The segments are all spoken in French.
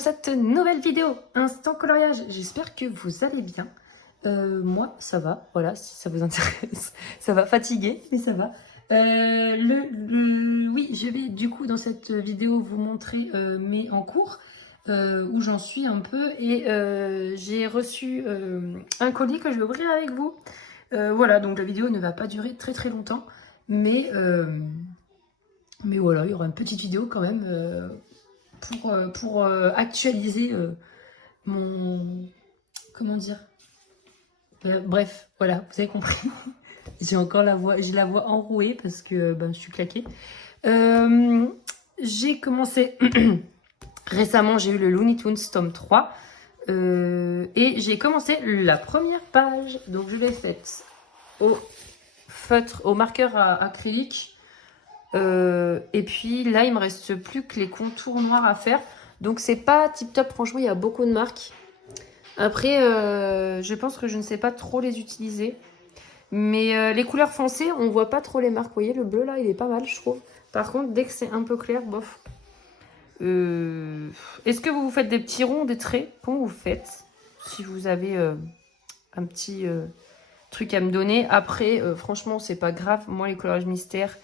cette nouvelle vidéo Instant Coloriage. J'espère que vous allez bien. Moi, ça va, voilà, si ça vous intéresse. Ça va, fatigué, mais ça va. Oui, je vais du coup dans cette vidéo vous montrer mes en cours, où j'en suis un peu. Et j'ai reçu un colis que je vais ouvrir avec vous. Voilà, donc la vidéo ne va pas durer très longtemps. Mais voilà, il y aura une petite vidéo quand même pour actualiser mon... Comment dire, bref, voilà, vous avez compris. J'ai encore la voix, j'ai la voix enrouée parce que je suis claquée. J'ai commencé récemment, j'ai eu le Looney Tunes tome 3 et j'ai commencé la première page. Donc je l'ai faite au feutre, au marqueur à acrylique. Et puis là, il me reste plus que les contours noirs à faire. Donc c'est pas tip top, franchement, il y a beaucoup de marques. Après, je pense que je ne sais pas trop les utiliser. Mais les couleurs foncées, on voit pas trop les marques. Vous voyez, le bleu là, il est pas mal, je trouve. Par contre, dès que c'est un peu clair, bof. Est-ce que vous faites des petits ronds, des traits? Comment vous faites? Si vous avez un petit truc à me donner. Après, franchement, c'est pas grave. Moi, les coloriages mystères,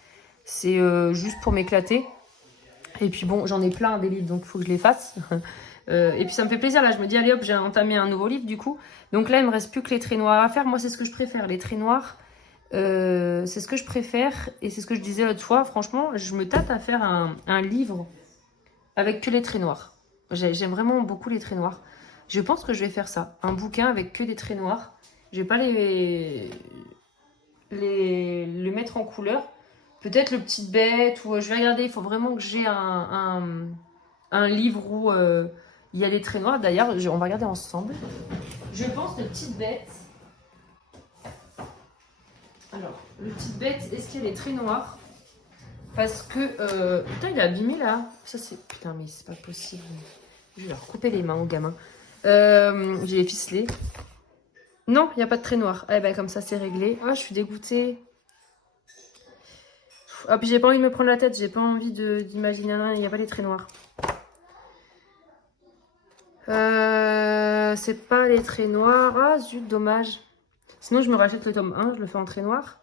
c'est juste pour m'éclater. Et puis bon, j'en ai plein des livres, donc il faut que je les fasse. Et puis ça me fait plaisir, là je me dis allez hop, j'ai entamé un nouveau livre du coup. Donc là il me reste plus que les traits noirs à faire. Moi c'est ce que je préfère, les traits noirs, c'est ce que je préfère. Et c'est ce que je disais l'autre fois, franchement je me tâte à faire un livre avec que les traits noirs. J'aime vraiment beaucoup les traits noirs. Je pense que je vais faire ça, un bouquin avec que des traits noirs. Je vais pas les mettre en couleur. Peut-être le Petite Bête, ou je vais regarder, il faut vraiment que j'ai un livre où il y a des traits noirs. D'ailleurs, on va regarder ensemble. Je pense le Petite Bête. Alors, le Petite Bête, est-ce qu'il y a des traits noirs? Parce que... putain, il est abîmé là. Ça, c'est... Putain, mais c'est pas possible. Je vais leur couper les mains au gamin. Je vais les ficeler. Non, il n'y a pas de traits noirs. Eh ben, comme ça, c'est réglé. Ah, je suis dégoûtée. Ah, puis j'ai pas envie de me prendre la tête. J'ai pas envie d'imaginer. Il n'y a pas les traits noirs. C'est pas les traits noirs. Ah zut, dommage. Sinon je me rachète le tome 1, je le fais en traits noirs.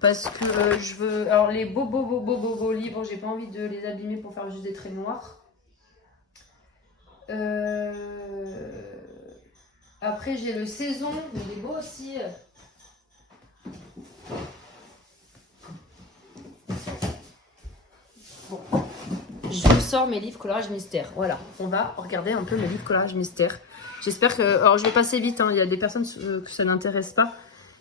Parce que je veux... Alors les beaux livres, j'ai pas envie de les abîmer pour faire juste des traits noirs. Après j'ai le Saison, mais il est beau aussi. Bon. Je vous sors mes livres coloriage mystère. Voilà, on va regarder un peu mes livres coloriage mystère. J'espère que... Alors, je vais passer vite, hein. Il y a des personnes que ça n'intéresse pas.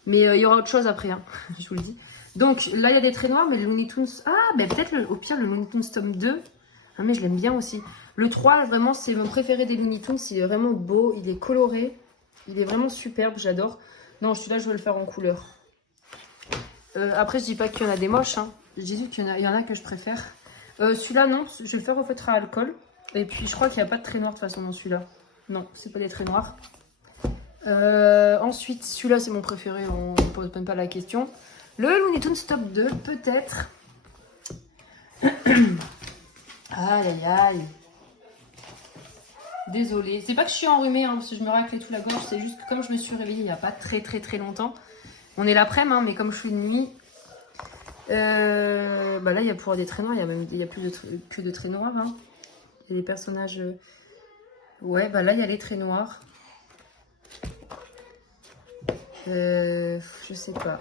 Mais il y aura autre chose après, hein. Je vous le dis. Donc, là, il y a des traits noirs, mais le Looney Tunes... Ah, ben peut-être au pire, le Looney Tunes tome 2. Ah, mais je l'aime bien aussi. Le 3, vraiment, c'est mon préféré des Looney Tunes. Il est vraiment beau, il est coloré. Il est vraiment superbe, j'adore. Non, celui-là, je vais le faire en couleur. Après, je dis pas qu'il y en a des moches, hein. Je dis juste qu'il y en a que je préfère. Celui-là, non, je vais le faire au feutre à alcool. Et puis, je crois qu'il n'y a pas de trait noir de toute façon dans celui-là. Non, c'est pas des traits noirs. Ensuite, celui-là, c'est mon préféré, on ne pose même pas la question. Le Looney Tunes Top 2, peut-être. Aïe. Désolée. C'est pas que je suis enrhumée, hein, parce que je me raclais tout la gorge. C'est juste que comme je me suis réveillée il n'y a pas très longtemps. On est l'après-midi, hein, mais comme je suis de nuit... là il y a pour des traits noirs, il y a plus que de traits noirs, hein. Il y a des personnages ouais, là il y a les traits noirs, je sais pas,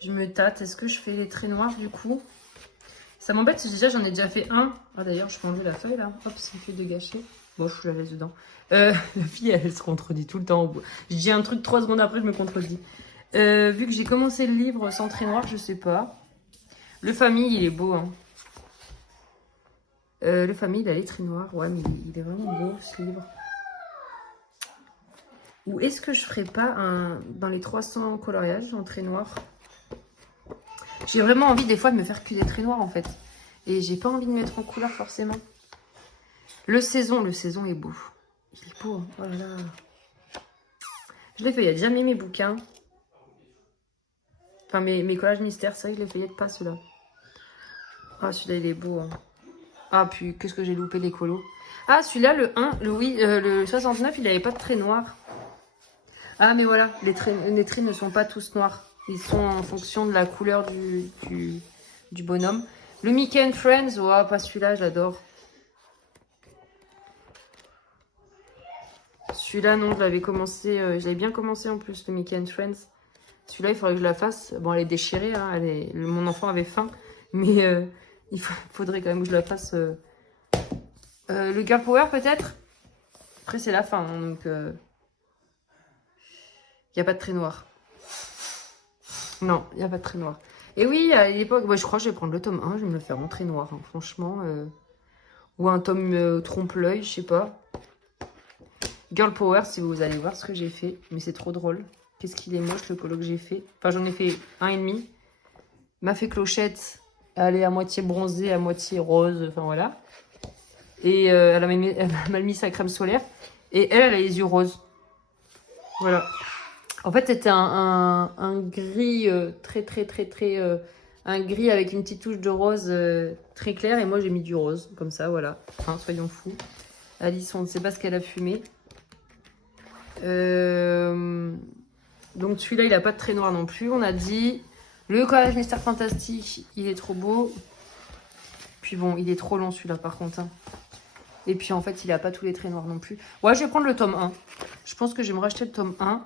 je me tâte. Est-ce que je fais les traits noirs du coup? Ça m'embête, déjà j'en ai déjà fait un. Ah d'ailleurs je peux enlever la feuille là, hop, c'est fait de gâcher. Bon, je la laisse dedans. La fille elle se contredit tout le temps. Je dis un truc 3 secondes après je me contredis. Vu que j'ai commencé le livre sans trait noir, je sais pas. Le Famille, il est beau, hein. Le Famille, il a les traits noirs. Ouais, mais il est vraiment beau, ce livre. Ou est-ce que je ferais pas dans les 300 coloriages en traits noirs? J'ai vraiment envie des fois de me faire que des traits noirs, en fait. Et j'ai pas envie de mettre en couleur, forcément. Le Saison est beau. Il est beau, hein. Oh là là. Je l'ai fait, il y a déjà mis mes bouquins. Enfin, mes collages mystères, c'est vrai que je les feuillette pas, ceux-là. Ah, celui-là, il est beau, hein. Ah, puis qu'est-ce que j'ai loupé les colos. Ah, celui-là, le 1, le 69, il n'avait pas de trait noir. Ah, mais voilà, les traits ne sont pas tous noirs. Ils sont en fonction de la couleur du bonhomme. Le Mickey and Friends, oh, pas celui-là, j'adore. Celui-là, non, j'avais bien commencé en plus, le Mickey and Friends. Celui-là, il faudrait que je la fasse. Bon, elle est déchirée, hein, mon enfant avait faim. Mais il faudrait quand même que je la fasse. Le Girl Power, peut-être. Après, c'est la fin, hein, donc... il n'y a pas de trait noir. Non, il n'y a pas de trait noir. Et oui, à l'époque, je crois que je vais prendre le tome 1, je vais me le faire en trait noir, hein, franchement. Ou un tome trompe-l'œil, je sais pas. Girl Power, si vous allez voir ce que j'ai fait. Mais c'est trop drôle. Qu'est-ce qu'il est moche, le colo que j'ai fait. Enfin, j'en ai fait un et demi. M'a fait Clochette. Elle est à moitié bronzée, à moitié rose. Enfin, voilà. Et elle m'a mis sa crème solaire. Et elle a les yeux roses. Voilà. En fait, c'était un gris très... un gris avec une petite touche de rose très clair. Et moi, j'ai mis du rose. Comme ça, voilà. Enfin, soyons fous. Alice, on ne sait pas ce qu'elle a fumé. Donc, celui-là, il n'a pas de trait noir non plus. On a dit... Le collage Mystère Fantastique, il est trop beau. Puis bon, il est trop long, celui-là, par contre. Hein. Et puis, en fait, il n'a pas tous les traits noirs non plus. Ouais, je vais prendre le tome 1. Je pense que je vais me racheter le tome 1.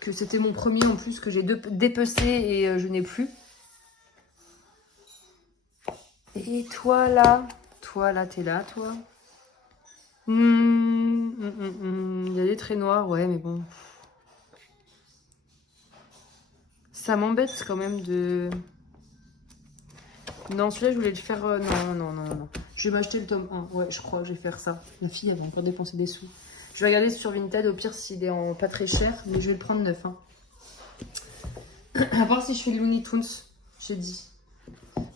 Que c'était mon premier en plus, que j'ai dépecé et je n'ai plus. Et toi là, t'es là, toi. Il y a des traits noirs, ouais, mais bon. Ça m'embête quand même de... Non, celui-là, je voulais le faire... Non. Je vais m'acheter le tome 1. Ouais, je crois que je vais faire ça. La fille, elle va encore dépenser des sous. Je vais regarder sur Vinted, au pire, s'il est en pas très cher. Mais je vais le prendre neuf. Hein. À voir si je fais le Looney Tunes, j'ai dit.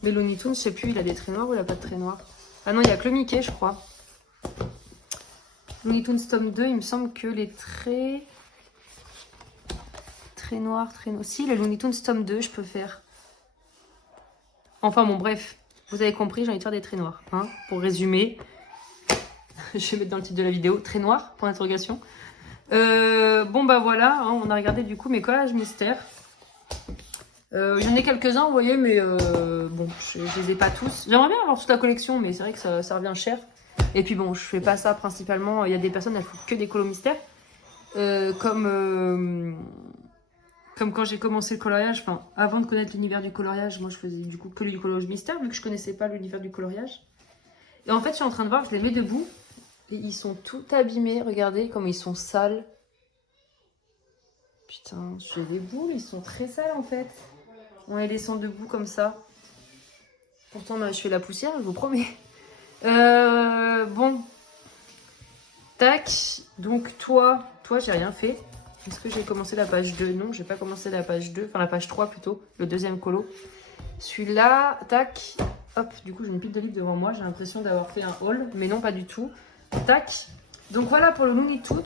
Mais Looney Tunes, je sais plus, il a des traits noirs ou il a pas de traits noirs. Ah non, il y a que le Mickey, je crois. Looney Tunes tome 2, il me semble que les traits... Traits noirs. Si, le Looney Tunes tome 2, je peux faire. Enfin bon, bref. Vous avez compris, j'ai envie de faire des traits noirs. Hein, pour résumer. Je vais mettre dans le titre de la vidéo. Traits noirs, point d'interrogation. Bon, bah voilà. Hein, on a regardé du coup mes collages mystères. Il y en a quelques-uns, vous voyez, mais bon, je les ai pas tous. J'aimerais bien avoir toute la collection, mais c'est vrai que ça revient cher. Et puis bon, je fais pas ça principalement. Il y a des personnes, elles font que des colos mystères. Comme quand j'ai commencé le coloriage, enfin, avant de connaître l'univers du coloriage, moi je faisais du coup que du coloriage mystère, vu que je connaissais pas l'univers du coloriage. Et en fait, je suis en train de voir, je les mets debout, et ils sont tout abîmés. Regardez comme ils sont sales. Putain, je les boules, ils sont très sales en fait. On les laissant debout comme ça. Pourtant, je fais la poussière, je vous promets. Bon. Tac. Donc, toi, j'ai rien fait. Est-ce que j'ai commencé la page 2? Non, j'ai pas commencé la page 2. Enfin, la page 3 plutôt. Le deuxième colo. Celui-là, tac. Hop, du coup, j'ai une pile de livres devant moi. J'ai l'impression d'avoir fait un haul. Mais non, pas du tout. Tac. Donc, voilà pour le Looney Tunes.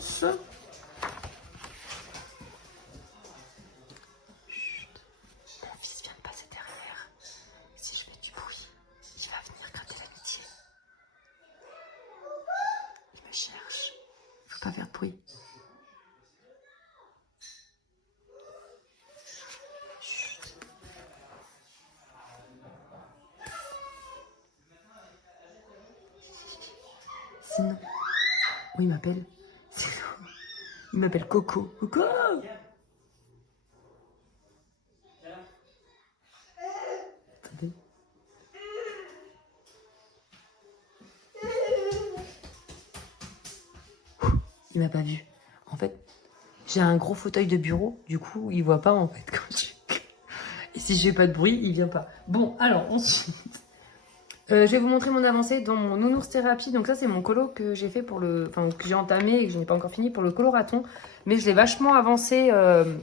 Pas faire de bruit. Chut. Sinon, oui, il m'appelle. Il m'appelle Coco. Coco. Attendez. Il m'a pas vu. En fait, j'ai un gros fauteuil de bureau. Du coup, il voit pas en fait quand je... Et si j'ai pas de bruit, il vient pas. Bon, alors ensuite, je vais vous montrer mon avancée dans mon nounours thérapie. Donc ça, c'est mon colo que j'ai fait pour le... Enfin, que j'ai entamé et que je n'ai pas encore fini pour le coloraton. Mais je l'ai vachement avancé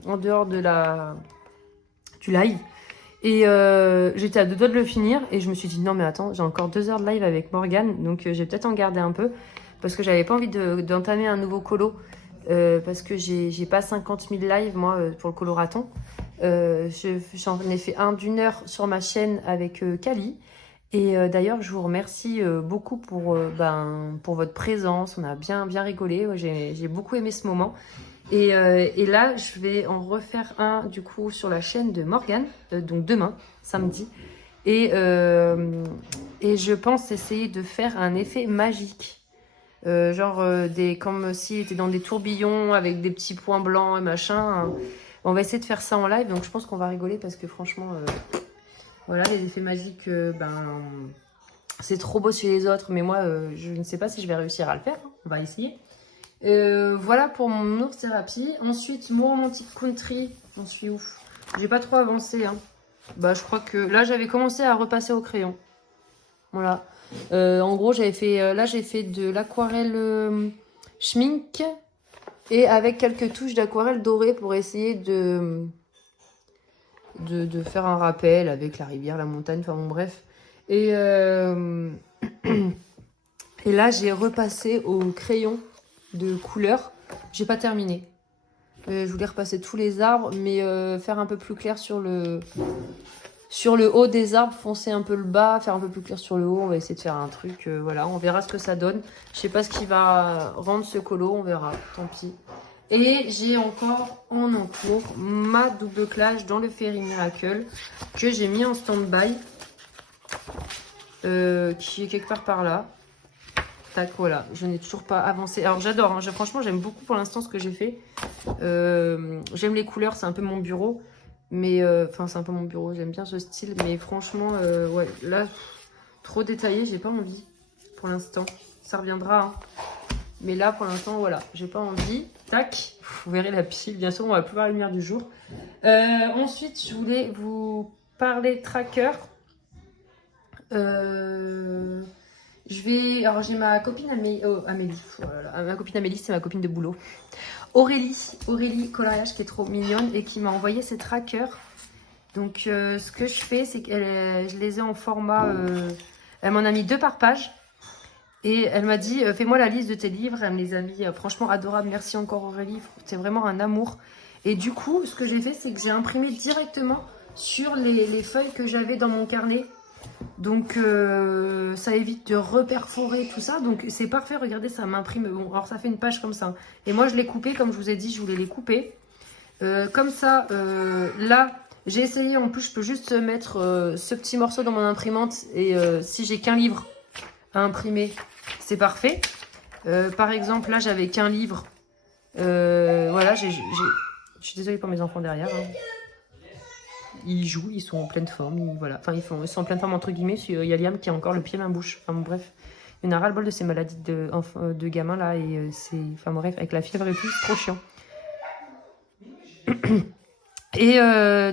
en dehors de du live. Et j'étais à 2 doigts de le finir. Et je me suis dit, non mais attends, j'ai encore 2 heures de live avec Morgane. Donc je vais peut-être en garder un peu. Parce que j'avais pas envie d'entamer un nouveau colo. Parce que j'ai pas 50 000 lives, moi, pour le coloraton. J'en ai fait un d'1 heure sur ma chaîne avec Kali. Et d'ailleurs, je vous remercie beaucoup pour votre présence. On a bien rigolé. Ouais, j'ai beaucoup aimé ce moment. Et là, je vais en refaire un du coup sur la chaîne de Morgane, donc demain, samedi. Et je pense essayer de faire un effet magique. Comme s'il était dans des tourbillons avec des petits points blancs et machin. Hein. On va essayer de faire ça en live. Donc je pense qu'on va rigoler parce que franchement, voilà, les effets magiques, c'est trop beau chez les autres. Mais moi, je ne sais pas si je vais réussir à le faire. On va essayer. Voilà pour mon ours thérapie. Ensuite, mon romantic country. J'en suis ouf. J'ai pas trop avancé. Hein. Bah, je crois que là, j'avais commencé à repasser au crayon. Voilà. En gros, j'avais fait. Là, j'ai fait de l'aquarelle schmink et avec quelques touches d'aquarelle dorée pour essayer de faire un rappel avec la rivière, la montagne. Enfin bon, bref. Et là, j'ai repassé au crayon de couleur. J'ai pas terminé. Je voulais repasser tous les arbres, mais faire un peu plus clair sur le haut des arbres, foncer un peu le bas, faire un peu plus clair sur le haut. On va essayer de faire un truc, voilà, on verra ce que ça donne. Je sais pas ce qui va rendre ce colo, on verra, tant pis. Et j'ai encore en encours ma double clash dans le Fairy Miracle que j'ai mis en stand-by, qui est quelque part par là. Tac, voilà, je n'ai toujours pas avancé. Alors j'adore, hein, franchement j'aime beaucoup pour l'instant ce que j'ai fait. J'aime les couleurs, c'est un peu mon bureau. Mais, enfin c'est un peu mon bureau, j'aime bien ce style. Mais franchement, ouais, là, trop détaillé, j'ai pas envie pour l'instant. Ça reviendra, hein. Mais là, pour l'instant, voilà, j'ai pas envie. Tac, vous verrez la pile, bien sûr, on va plus voir la lumière du jour. Ensuite, je voulais vous parler tracker. Alors j'ai ma copine Amélie, ma copine Amélie, c'est ma copine de boulot. Aurélie Coloriage qui est trop mignonne et qui m'a envoyé ses trackers. Donc ce que je fais, c'est que je les ai en format, elle m'en a mis 2 par page. Et elle m'a dit, fais-moi la liste de tes livres. Elle me les a mis, franchement adorable. Merci encore Aurélie, c'est vraiment un amour. Et du coup, ce que j'ai fait, c'est que j'ai imprimé directement sur les feuilles que j'avais dans mon carnet. Donc ça évite de reperforer tout ça. Donc c'est parfait, regardez, ça m'imprime. Bon, alors ça fait une page comme ça. Et moi je l'ai coupé, comme je vous ai dit, je voulais les couper. Comme ça, là, j'ai essayé, en plus je peux juste mettre ce petit morceau dans mon imprimante. Et si j'ai qu'un livre à imprimer, c'est parfait. Par exemple, là j'avais qu'un livre. Voilà, je suis désolée pour mes enfants derrière. Hein. Ils jouent, ils sont en pleine forme, voilà. Enfin, ils sont en pleine forme entre guillemets. Il y a Liam qui a encore le pied dans la bouche. Enfin bon, bref, il y en a ras-le-bol de ces maladies de gamins là et c'est, enfin bref, avec la fièvre et tout, c'est trop chiant. Et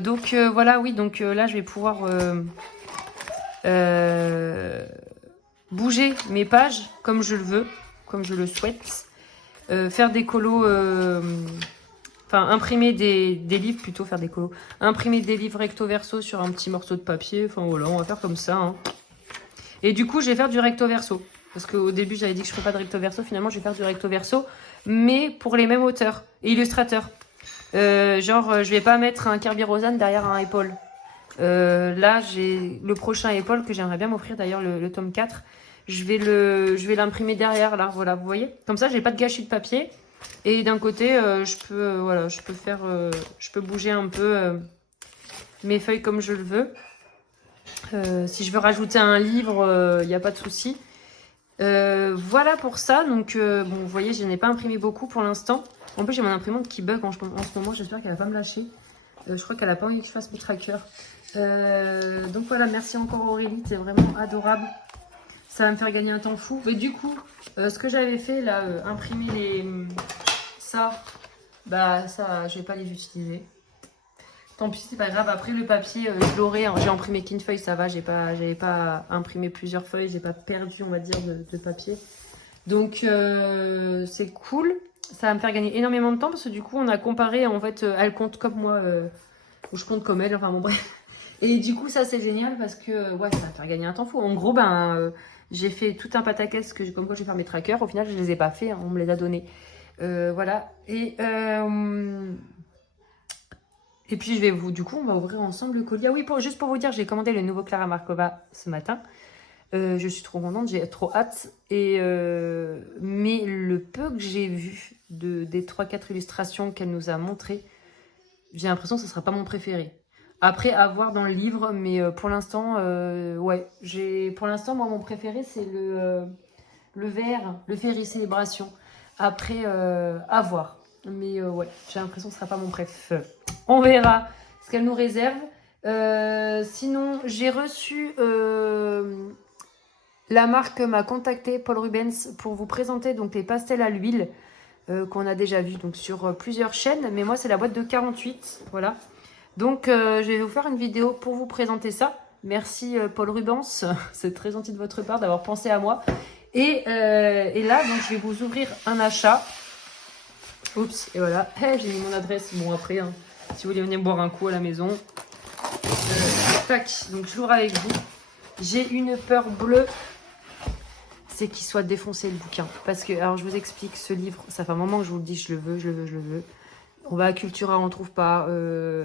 donc voilà, oui, donc là je vais pouvoir bouger mes pages comme je le veux, comme je le souhaite, faire des colos. Enfin, imprimer des livres, plutôt faire des colos. Imprimer des livres recto verso sur un petit morceau de papier. Enfin, voilà, on va faire comme ça. Hein. Et du coup, je vais faire du recto verso. Parce qu'au début, j'avais dit que je ne ferais pas de recto verso. Finalement, je vais faire du recto verso. Mais pour les mêmes auteurs et illustrateurs. Je vais pas mettre un Kirby Rosanne derrière un épaule. Là, j'ai le prochain épaule que j'aimerais bien m'offrir. D'ailleurs, le tome 4. Je vais l'imprimer derrière, là. Voilà, vous voyez. Comme ça, j'ai pas de gâchis de papier. Et d'un côté, je peux bouger un peu mes feuilles comme je le veux. Si je veux rajouter un livre, il n'y a pas de souci. Voilà pour ça. Donc, bon, vous voyez, je n'ai pas imprimé beaucoup pour l'instant. En plus, j'ai mon imprimante qui bug en ce moment. J'espère qu'elle va pas me lâcher. Je crois qu'elle n'a pas envie que je fasse mes trackers. Donc voilà, merci encore Aurélie, c'est vraiment adorable. Ça va me faire gagner un temps fou. Mais du coup, ce que j'avais fait là, imprimer ça, bah ça, je vais pas les utiliser. Tant pis, c'est pas grave. Après le papier, je l'aurai. J'ai imprimé qu'une feuille, ça va. J'avais pas imprimé plusieurs feuilles. J'ai pas perdu, on va dire, de papier. Donc c'est cool. Ça va me faire gagner énormément de temps parce que du coup, on a comparé. En fait, elle compte comme moi, ou je compte comme elle. Enfin bon, bref. Et du coup, ça c'est génial parce que ouais, ça va faire gagner un temps fou. En gros, j'ai fait tout un pataquès comme quoi je vais faire mes trackers. Au final, je les ai pas fait. Hein, on me les a donnés. Voilà. Et puis, du coup, on va ouvrir ensemble le colis. Ah oui, juste pour vous dire, j'ai commandé le nouveau Clara Markova ce matin. Je suis trop contente, j'ai trop hâte. Mais le peu que j'ai vu des 3-4 illustrations qu'elle nous a montrées, j'ai l'impression que ce ne sera pas mon préféré. Après, à voir dans le livre, mais pour l'instant, ouais. Pour l'instant, moi, mon préféré, c'est le vert, le Ferry Célébration. Après, à voir. Mais ouais, j'ai l'impression que ce ne sera pas mon préf. On verra ce qu'elle nous réserve. Sinon, j'ai reçu... la marque m'a contacté, Paul Rubens, pour vous présenter donc les pastels à l'huile qu'on a déjà vu donc, sur plusieurs chaînes. Mais moi, c'est la boîte de 48. Voilà. Donc, je vais vous faire une vidéo pour vous présenter ça. Merci Paul Rubens. C'est très gentil de votre part d'avoir pensé à moi. Et là, donc, je vais vous ouvrir un achat. Oups, et voilà. Hey, j'ai mis mon adresse. Bon, après, hein, si vous voulez venir boire un coup à la maison. Tac, donc je l'ouvre avec vous. J'ai une peur bleue. C'est qu'il soit défoncé le bouquin. Parce que, alors je vous explique, ce livre, ça fait un moment que je vous le dis, je le veux, je le veux, je le veux. On va à Cultura, on ne trouve pas.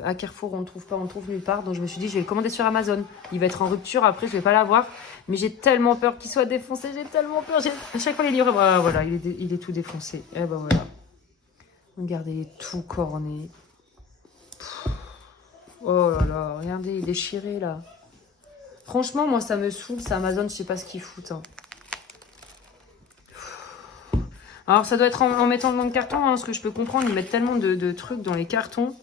À Carrefour, on ne trouve pas, on ne trouve nulle part. Donc je me suis dit, je vais le commander sur Amazon. Il va être en rupture, après je ne vais pas l'avoir. Mais j'ai tellement peur qu'il soit défoncé, j'ai tellement peur. À chaque fois les livres, voilà, il est tout défoncé. Et ben voilà. Regardez, il est tout corné. Oh là là, regardez, il est déchiré là. Franchement, moi ça me saoule, c'est Amazon, je sais pas ce qu'ils foutent. Hein. Alors ça doit être en mettant dans le carton, hein, parce que je peux comprendre, ils mettent tellement de trucs dans les cartons.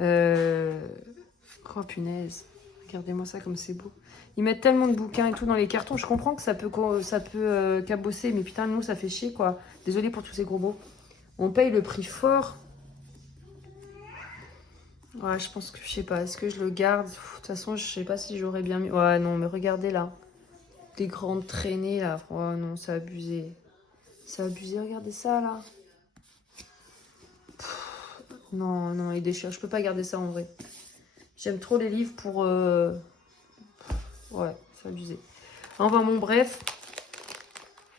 Oh punaise, regardez-moi ça comme c'est beau. Ils mettent tellement de bouquins et tout dans les cartons, je comprends que ça peut cabosser, mais putain, nous ça fait chier quoi. Désolée pour tous ces gros mots. On paye le prix fort. Ouais, je pense que, je sais pas, est-ce que je le garde? De toute façon, je sais pas si j'aurais bien mis... Ouais, non, mais regardez là. Des grandes traînées là. Oh non, c'est abusé. C'est abusé, regardez ça là. Non, non, il déchire. Je peux pas garder ça en vrai. J'aime trop les livres pour... Ouais, c'est abusé. Enfin bon, bref.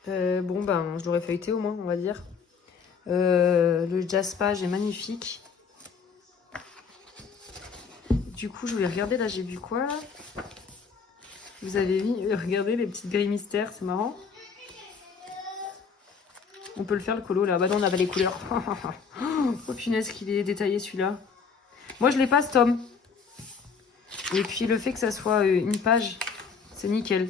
Bon, ben, je l'aurais feuilleté au moins, on va dire. Le Jaspage est magnifique. Du coup, je voulais regarder, là, j'ai vu quoi? Vous avez vu, regardez les petites grilles mystères, c'est marrant. On peut le faire, le colo, là. Bah non, on n'a pas les couleurs. Oh, punaise, qu'il est détaillé, celui-là. Moi, je l'ai pas, ce tome. Et puis, le fait que ça soit une page, c'est nickel.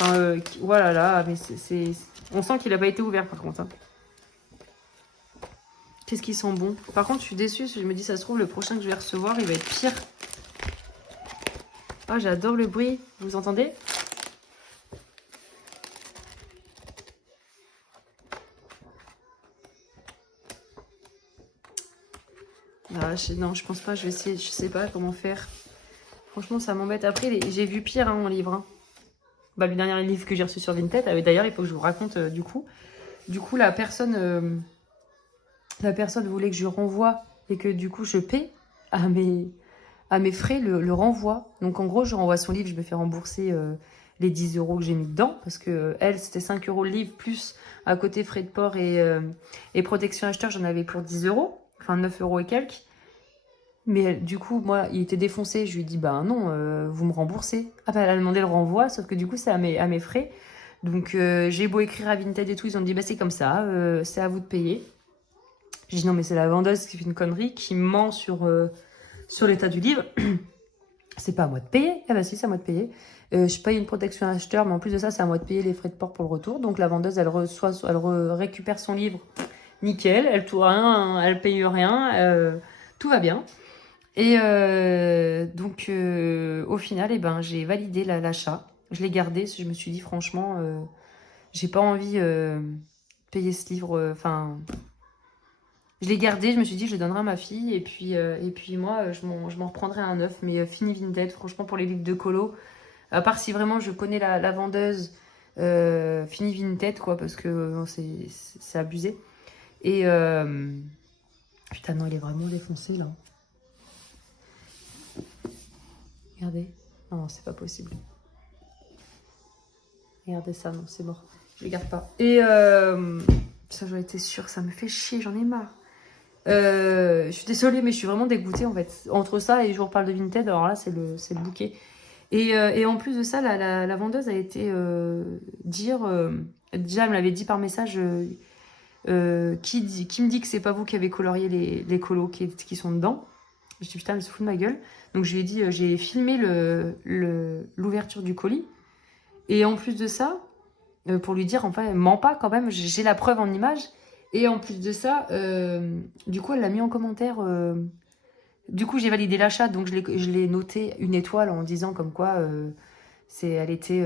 Enfin, voilà, là, mais c'est... On sent qu'il n'a pas été ouvert, par contre. Hein. Qu'est-ce qu'ils sont bons. Par contre, je suis déçue, parce que je me dis, ça se trouve, le prochain que je vais recevoir, il va être pire. Oh, j'adore le bruit. Vous entendez? Ah, non, je pense pas. Je vais essayer. Je sais pas comment faire. Franchement, ça m'embête. Après, j'ai vu pire hein, en livre. Hein. Bah, le dernier livre que j'ai reçu sur Vinted. D'ailleurs, il faut que je vous raconte du coup. Du coup, la personne voulait que je renvoie et que du coup, je paie à mes frais le renvoi. Donc, en gros, je renvoie son livre. Je me fais rembourser les 10 € que j'ai mis dedans. Parce que elle, c'était 5 € le livre. Plus à côté frais de port et protection acheteur, j'en avais pour 10 €. Enfin, 9 € et quelques. Mais du coup, moi, il était défoncé. Je lui ai dit, bah non, vous me remboursez. Ah bah, elle a demandé le renvoi, sauf que du coup, c'est à mes frais. Donc, j'ai beau écrire à Vinted et tout, ils ont dit, bah c'est comme ça, c'est à vous de payer. J'ai dit, non, mais c'est la vendeuse qui fait une connerie, qui ment sur l'état du livre. C'est pas à moi de payer. Ah bah si, c'est à moi de payer. Je paye une protection acheteur, mais en plus de ça, c'est à moi de payer les frais de port pour le retour. Donc, la vendeuse, elle récupère son livre. Nickel, elle paye rien, tout va bien. Et donc, au final, eh ben, j'ai validé l'achat. Je l'ai gardé, parce que je me suis dit, franchement, j'ai pas envie de payer ce livre. Enfin, je l'ai gardé, je me suis dit, je le donnerai à ma fille. Et puis moi, je m'en reprendrai un neuf. Mais fini Vinted, franchement, pour les livres de colo. À part si vraiment je connais la vendeuse, fini Vinted, quoi, parce que c'est abusé. Et putain, non, il est vraiment défoncé, là. Regardez. Non, c'est pas possible. Regardez ça, non, c'est mort. Je le garde pas. Et ça, j'en étais sûre, ça me fait chier, j'en ai marre. Je suis désolée, mais je suis vraiment dégoûtée, en fait. Entre ça et je vous reparle de Vinted, alors là, c'est le bouquet. Et en plus de ça, la vendeuse a été dire... déjà, elle me l'avait dit par message, qui me dit que c'est pas vous qui avez colorié les colos qui sont dedans. Je me suis dit, putain, elle se fout de ma gueule. Donc je lui ai dit, j'ai filmé l'ouverture du colis. Et en plus de ça, pour lui dire, enfin, elle ment pas quand même, j'ai la preuve en image. Et en plus de ça, du coup, elle l'a mis en commentaire. Du coup, j'ai validé l'achat, donc je l'ai noté 1 étoile en disant comme quoi elle était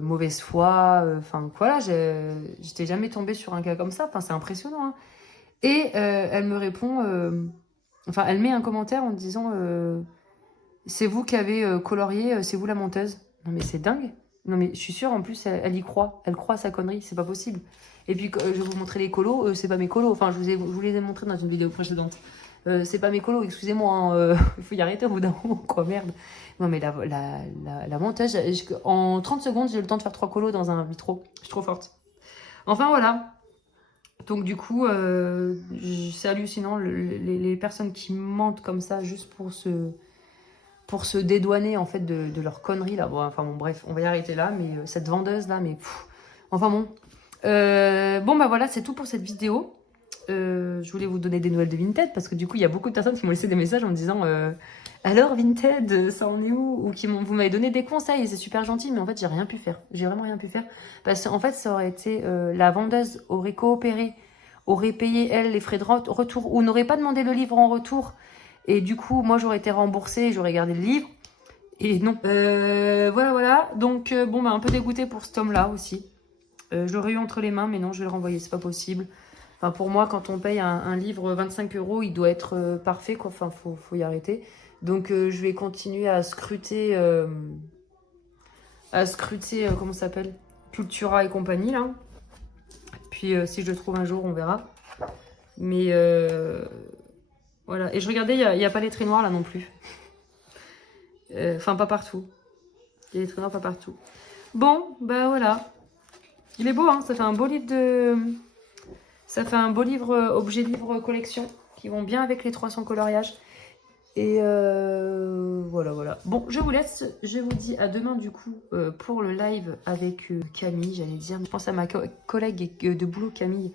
mauvaise foi. Enfin, voilà, j'étais jamais tombée sur un cas comme ça. Enfin, c'est impressionnant. Hein. Et elle me répond, enfin, elle met un commentaire en disant c'est vous qui avez colorié, c'est vous la menteuse. Non, mais c'est dingue. Non, mais je suis sûre, en plus, elle y croit. Elle croit à sa connerie, c'est pas possible. Et puis, je vais vous montrer les colos, c'est pas mes colos. Enfin, je vous les ai montrés dans une vidéo précédente. C'est pas mes colos, excusez-moi, hein, il faut y arrêter au bout d'un moment, quoi, merde. Non, mais la menteuse, en 30 secondes, j'ai eu le temps de faire 3 colos dans un vitro. Je suis trop forte. Enfin, voilà. Donc, du coup, c'est hallucinant, les personnes qui mentent comme ça, juste pour se dédouaner, en fait, de leur connerie, là. Bon, enfin, bon, bref, on va y arrêter là, mais cette vendeuse, là, mais... Pff, enfin, bon. Bon, bah voilà, c'est tout pour cette vidéo. Je voulais vous donner des nouvelles de Vinted parce que du coup il y a beaucoup de personnes qui m'ont laissé des messages en me disant alors Vinted ça en est où, ou vous m'avez donné des conseils et c'est super gentil, mais en fait j'ai rien pu faire, j'ai vraiment rien pu faire parce qu'en fait ça aurait été la vendeuse aurait coopéré, aurait payé elle les frais de retour ou n'aurait pas demandé le livre en retour et du coup moi j'aurais été remboursée, j'aurais gardé le livre et non. Voilà, donc bon bah un peu dégoûtée pour ce tome là aussi. Je l'aurais eu entre les mains mais non, je vais le renvoyer, c'est pas possible. Enfin, pour moi, quand on paye un livre 25 €, il doit être parfait, quoi. Enfin, faut y arrêter. Donc, je vais continuer à scruter, comment ça s'appelle? Cultura et compagnie, là. Puis, si je le trouve un jour, on verra. Mais, voilà. Et je regardais, il n'y a pas les traits noirs, là, non plus. Enfin, pas partout. Il y a les traits noirs pas partout. Bon, bah, voilà. Il est beau, hein. Ça fait un beau livre de... Ça fait un beau livre, objet livre collection, qui vont bien avec les 300 coloriages. Et voilà. Bon, je vous laisse. Je vous dis à demain, du coup, pour le live avec Camille, j'allais dire. Je pense à ma collègue de boulot, Camille.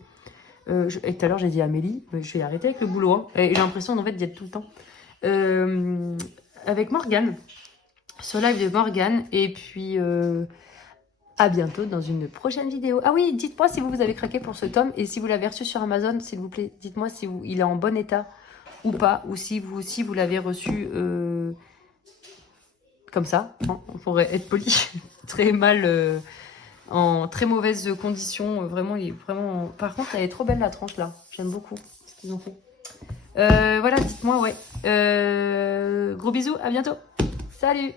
Et tout à l'heure, j'ai dit Amélie. Mais je vais arrêter avec le boulot. Hein. J'ai l'impression, en fait, d'y être tout le temps. Avec Morgane. Sur le live de Morgane. Et puis... à bientôt dans une prochaine vidéo. Ah oui, dites-moi si vous avez craqué pour ce tome et si vous l'avez reçu sur Amazon, s'il vous plaît. Dites-moi si il est en bon état ou pas, ou si vous aussi vous l'avez reçu comme ça. Hein, on pourrait être poli, très mal, en très mauvaise condition. Vraiment, il est vraiment. Par contre, elle est trop belle la tranche là. J'aime beaucoup ce qu'ils ont fait. Voilà, dites-moi, ouais. Gros bisous, à bientôt. Salut!